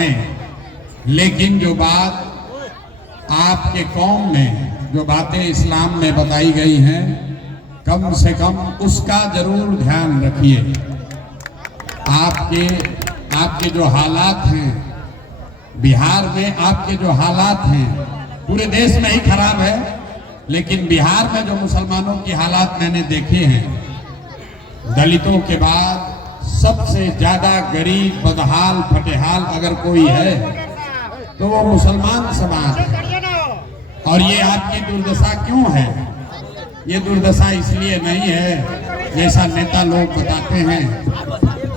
माने, लेकिन जो बात आपके कौम में, जो बातें इस्लाम में बताई गई हैं, कम से कम उसका जरूर ध्यान रखिए। आपके जो हालात हैं बिहार में, आपके जो हालात हैं पूरे देश में ही खराब है, लेकिन बिहार में जो मुसलमानों की हालात मैंने देखे हैं, दलितों के बाद सबसे ज्यादा गरीब, बदहाल, फटेहाल अगर कोई है तो वो मुसलमान समाज है। और ये आपकी दुर्दशा क्यों है? ये दुर्दशा इसलिए नहीं है जैसा नेता लोग बताते हैं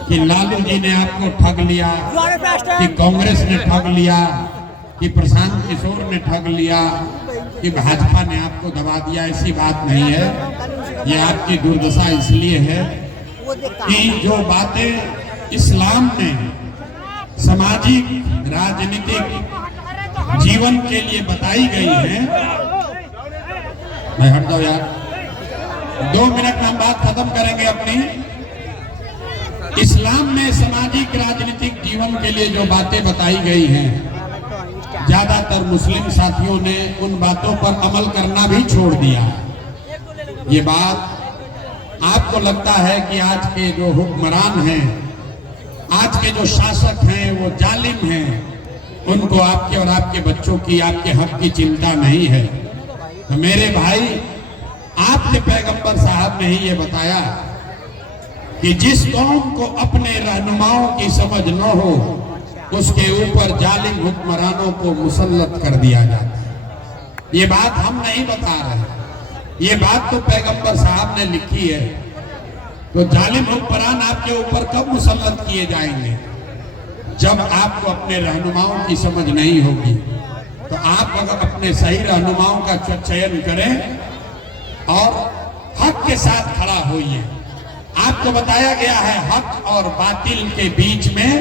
कि लालू जी ने आपको ठग लिया, कि कांग्रेस ने ठग लिया, कि प्रशांत किशोर ने ठग लिया, कि भाजपा ने आपको दबा दिया। ऐसी बात नहीं है। ये आपकी दुर्दशा इसलिए है कि जो बातें इस्लाम में सामाजिक, राजनीतिक जीवन के लिए बताई गई हैं, मैं हट जाओ यार, 2 मिनट में हम बात खत्म करेंगे अपनी। इस्लाम में सामाजिक, राजनीतिक जीवन के लिए जो बातें बताई गई हैं, ज्यादातर मुस्लिम साथियों ने उन बातों पर अमल करना भी छोड़ दिया। ये बात आपको लगता है कि आज के जो हुक्मरान हैं, आज के जो शासक हैं वो जालिम हैं, उनको आपके और आपके बच्चों की, आपके हक की चिंता नहीं है। तो मेरे भाई, आपके पैगंबर साहब ने ही ये बताया कि जिस कौम को अपने रहनुमाओं की समझ न हो, उसके ऊपर जालिम हुक्मरानों को मुसल्लत कर दिया जाता है। ये बात हम नहीं बता रहे, ये बात तो पैगंबर साहब ने लिखी है। तो जालिम हुक्मरान आपके ऊपर कब मुसल्लत किए जाएंगे? जब आपको अपने रहनुमाओं की समझ नहीं होगी। तो आप अगर अपने सही रहनुमाओं का चयन करें और हक के साथ खड़ा होइए। आपको बताया गया है हक और बातिल के बीच में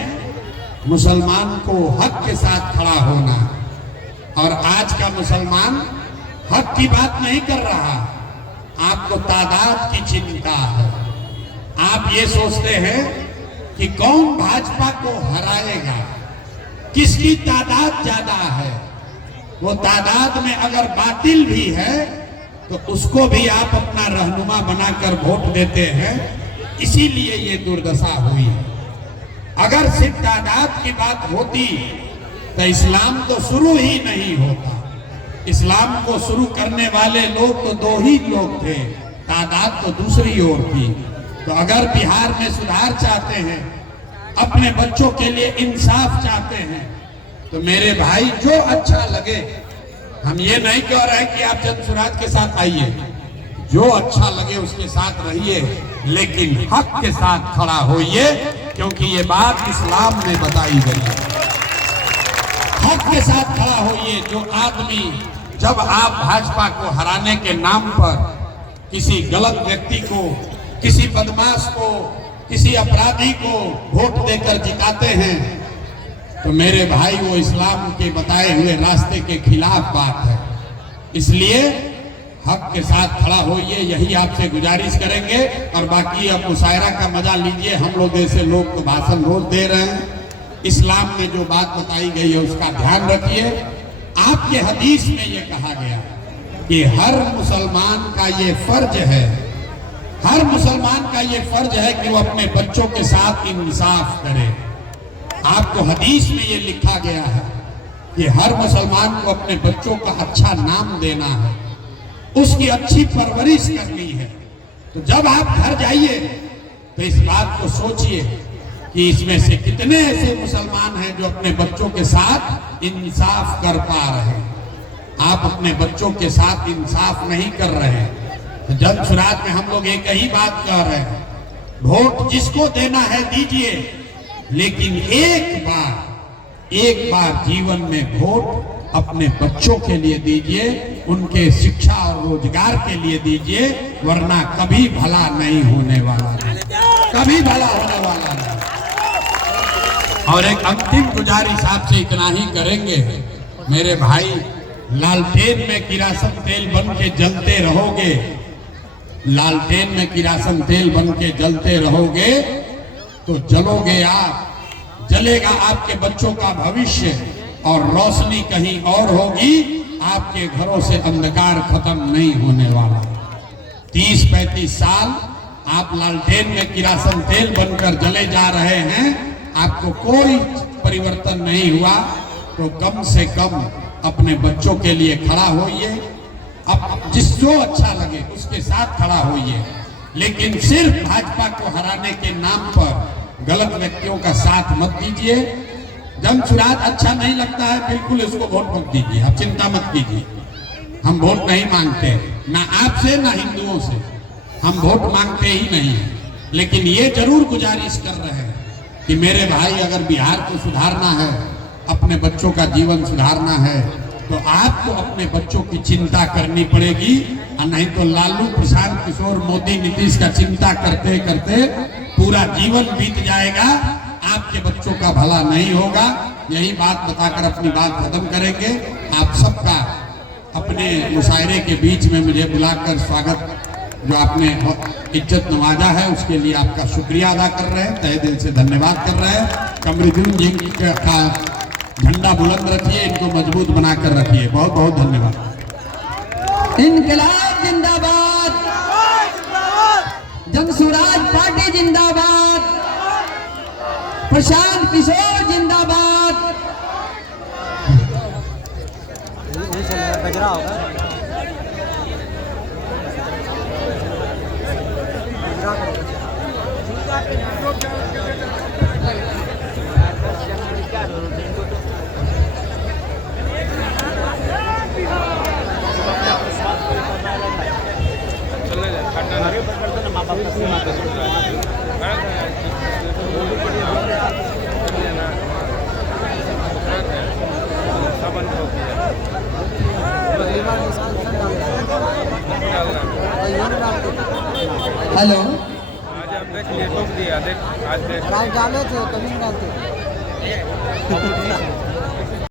मुसलमान को हक के साथ खड़ा होना। और आज का मुसलमान हक की बात नहीं कर रहा, आपको तादाद की चिंता है। आप ये सोचते हैं कि कौन भाजपा को हराएगा, किसकी तादाद ज्यादा है। वो तादाद में अगर बातिल भी है तो उसको भी आप अपना रहनुमा बनाकर वोट देते हैं, इसीलिए ये दुर्दशा हुई है। अगर सिर्फ तादाद की बात होती तो इस्लाम तो शुरू ही नहीं होता। इस्लाम को शुरू करने वाले लोग तो 2 ही लोग थे, तादाद तो दूसरी ओर थी। तो अगर बिहार में सुधार चाहते हैं, अपने बच्चों के लिए इंसाफ चाहते हैं, तो मेरे भाई जो अच्छा लगे, हम ये नहीं कह रहे कि आप जन स्वराज के साथ आइए, जो अच्छा लगे उसके साथ रहिए, लेकिन हक के साथ खड़ा होइए, क्योंकि ये बात इस्लाम में बताई गई है। हक के साथ खड़ा होइए। जो आदमी, जब आप भाजपा को हराने के नाम पर किसी गलत व्यक्ति को, किसी बदमाश को, किसी अपराधी को वोट देकर जिताते हैं, तो मेरे भाई वो इस्लाम के बताए हुए रास्ते के खिलाफ बात है। इसलिए हक के साथ खड़ा होइए, यही आपसे गुजारिश करेंगे। और बाकी अब मुशायरा का मजा लीजिए। हम लोग जैसे लोग तो भाषण रोज दे रहे हैं, इस्लाम में जो बात बताई गई है उसका ध्यान रखिए। आपके हदीस में ये कहा गया कि हर मुसलमान का ये फर्ज है, हर मुसलमान का ये फर्ज है कि वो अपने बच्चों के साथ इंसाफ करे। आपको हदीस में ये लिखा गया है कि हर मुसलमान को अपने बच्चों का अच्छा नाम देना है, उसकी अच्छी परवरिश करनी है। तो जब आप घर जाइए तो इस बात को सोचिए कि इसमें से कितने ऐसे मुसलमान हैं जो अपने बच्चों के साथ इंसाफ कर पा रहे हैं। आप अपने बच्चों के साथ इंसाफ नहीं कर रहे हैं। तो जन स्वराज में हम लोग एक ही बात कह रहे हैं, वोट जिसको देना है दीजिए, लेकिन एक बार जीवन में वोट अपने बच्चों के लिए दीजिए, उनके शिक्षा और रोजगार के लिए दीजिए, वरना कभी भला नहीं होने वाला, कभी भला होने वाला नहीं। और एक अंतिम गुजारिश आपसे इतना ही करेंगे मेरे भाई, लालटेन में किरासन तेल बन के जलते रहोगे, लालटेन में किरासन तेल बन के जलते रहोगे तो जलोगे आप, जलेगा आपके बच्चों का भविष्य और रोशनी कहीं और होगी। आपके घरों से अंधकार खत्म नहीं होने वाला। 30-35 साल आप लालटेन में किरासन तेल बनकर जले जा रहे हैं, आपको कोई परिवर्तन नहीं हुआ, तो कम से कम अपने बच्चों के लिए खड़ा होइए। अब जिसको अच्छा लगे उसके साथ खड़ा होइए, लेकिन सिर्फ भाजपा को हराने के नाम पर गलत व्यक्तियों का साथ मत दीजिए। जमसुराज अच्छा नहीं लगता है, बिल्कुल इसको वोट मत दीजिए, आप चिंता मत कीजिए। हम वोट नहीं मांगते, ना आपसे ना हिंदुओं से, हम वोट मांगते ही नहीं। लेकिन ये जरूर गुजारिश कर रहे हैं कि मेरे भाई, अगर बिहार को सुधारना है, अपने बच्चों का जीवन सुधारना है, तो आपको अपने बच्चों की चिंता करनी पड़ेगी, और नहीं तो लालू प्रशांत किशोर मोदी नीतीश का चिंता करते करते पूरा जीवन बीत जाएगा, आपके बच्चों का भला नहीं होगा। यही बात बताकर अपनी बात खत्म करेंगे। आप सबका अपने मुशायरे के बीच में मुझे बुलाकर स्वागत, जो आपने इज्जत नवाजा है, उसके लिए आपका शुक्रिया अदा कर रहे हैं, तहे दिल से धन्यवाद कर रहे हैं। कमरुद्दीन जी का झंडा बुलंद रखिए, इनको मजबूत बनाकर रखिए। बहुत बहुत धन्यवाद। इनकलाब जिंदाबाद, जमसुराज पार्टी जिंदाबाद, प्रशांत किशोर जिंदाबाद। गजरा होगा। हेलो, आज आप देख लिए, ठोक दिया, देख आज देख डाले थे, कभी नहीं डालते।